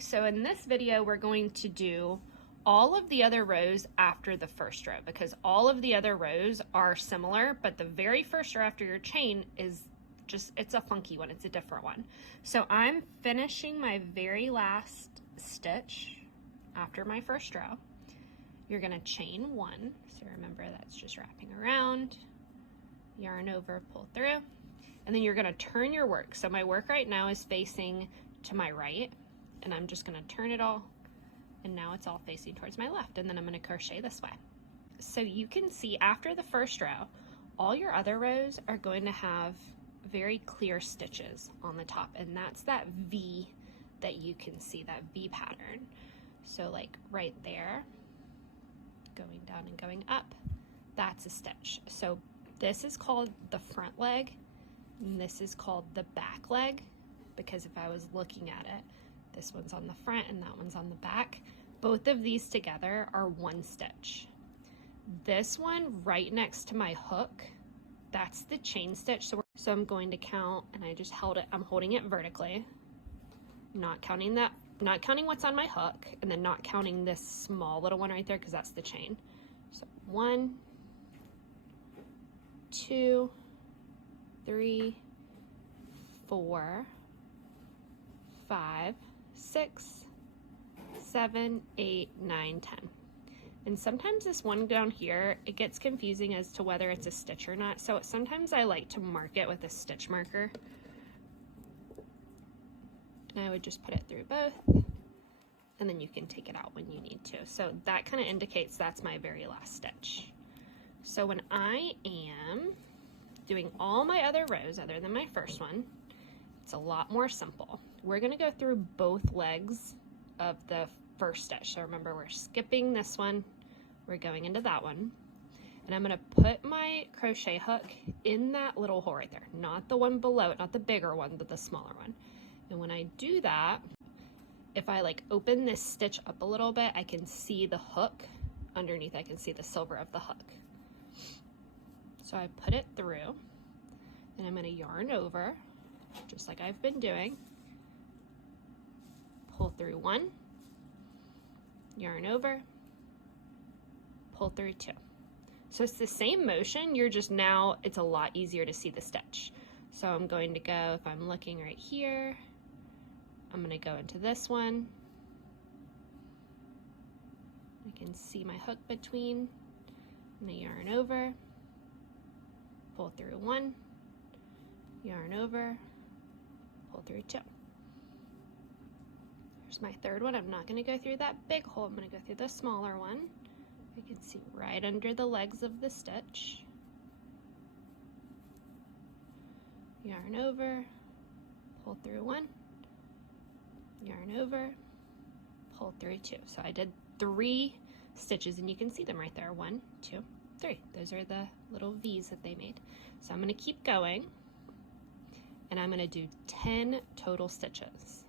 So in this video, we're going to do all of the other rows after the first row, because all of the other rows are similar, but the very first row after your chain is just, it's a funky one, it's a different one. So I'm finishing my very last stitch after my first row. You're gonna chain one, so remember that's just wrapping around, yarn over, pull through, and then you're gonna turn your work. So my work right now is facing to my right, and I'm just gonna turn it all, and now it's all facing towards my left, and then I'm gonna crochet this way. So you can see after the first row, all your other rows are going to have very clear stitches on the top, and that's that V that you can see, that V pattern. So like right there, going down and going up, that's a stitch. So this is called the front leg, and this is called the back leg, because if I was looking at it, this one's on the front and that one's on the back. Both of these together are one stitch. This one right next to my hook, that's the chain stitch. So I'm going to count, and I just held it, I'm holding it vertically, not counting that, not counting what's on my hook, and then not counting this small little one right there because that's the chain. So 1, 2, 3, 4, 5, 6, 7, 8, 9, 10. And sometimes this one down here, it gets confusing as to whether it's a stitch or not. So sometimes I like to mark it with a stitch marker. And I would just put it through both, and then you can take it out when you need to. So that kind of indicates that's my very last stitch. So when I am doing all my other rows other than my first one, it's a lot more simple. We're gonna go through both legs of the first stitch. So remember, we're skipping this one, we're going into that one, and I'm gonna put my crochet hook in that little hole right there, not the one below it, not the bigger one, but the smaller one. And when I do that, if I like open this stitch up a little bit, I can see the hook underneath. I can see the silver of the hook. So I put it through, and I'm gonna yarn over, just like I've been doing. Pull through 1, yarn over, pull through 2. So it's the same motion, you're just now, it's a lot easier to see the stitch. So I'm going to go, if I'm looking right here, I'm gonna go into this one. I can see my hook between. I'm gonna yarn over, pull through 1, yarn over, pull through 2. Here's my third one. I'm not gonna go through that big hole, I'm gonna go through the smaller one. You can see right under the legs of the stitch. Yarn over, pull through 1, yarn over, pull through 2. So I did 3 stitches, and you can see them right there. 1, 2, 3. Those are the little V's that they made. So I'm gonna keep going, and I'm gonna do 10 total stitches.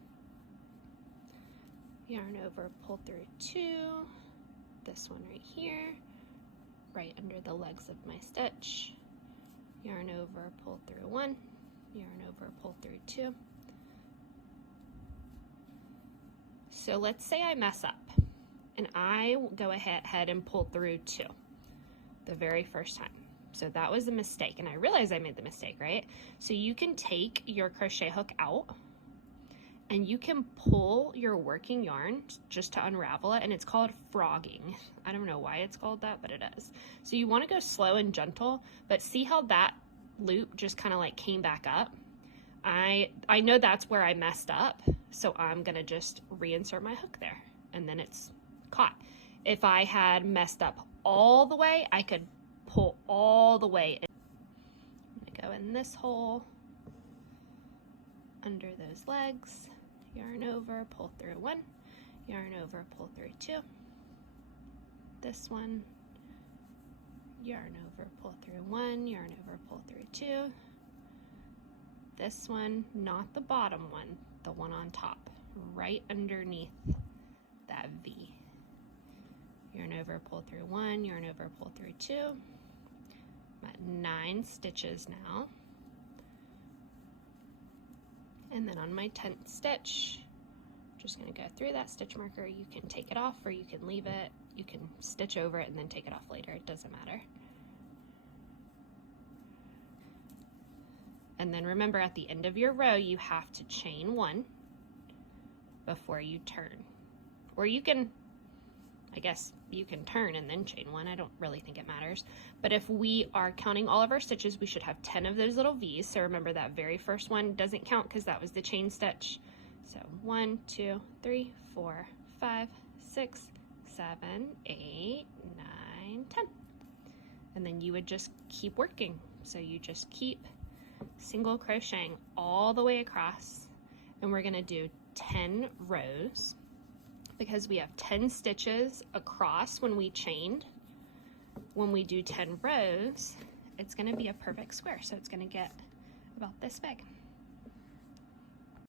Yarn over, pull through 2, this one right here, right under the legs of my stitch. Yarn over, pull through 1, yarn over, pull through 2. So let's say I mess up and I go ahead and pull through 2 the very first time. So that was a mistake, and I realize I made the mistake, right? So you can take your crochet hook out, and you can pull your working yarn just to unravel it, and it's called frogging. I don't know why it's called that, but it is. So you wanna go slow and gentle, but see how that loop just kind of like came back up? I know that's where I messed up, so I'm gonna just reinsert my hook there, and then it's caught. If I had messed up all the way, I could pull all the way in. I'm gonna go in this hole, under those legs, yarn over, pull through 1, yarn over, pull through 2. This one, yarn over, pull through 1, yarn over, pull through 2. This one, not the bottom one, the one on top, right underneath that V. Yarn over, pull through 1, yarn over, pull through 2. I'm at 9 stitches now. And then on my 10th stitch, Just going to go through that stitch marker. You can take it off or you can leave it. You can stitch over it and then take it off later. It doesn't matter. And then remember, at the end of your row, you have to chain 1 before you turn. Or you can, I guess you can turn and then chain 1. I don't really think it matters. But if we are counting all of our stitches, we should have 10 of those little V's. So remember, that very first one doesn't count because that was the chain stitch. So 1, 2, 3, 4, 5, 6, 7, 8, 9, 10. And then you would just keep working. So you just keep single crocheting all the way across. And we're going to do 10 rows because we have 10 stitches across when we chained. When we do 10 rows, it's going to be a perfect square. So it's going to get about this big.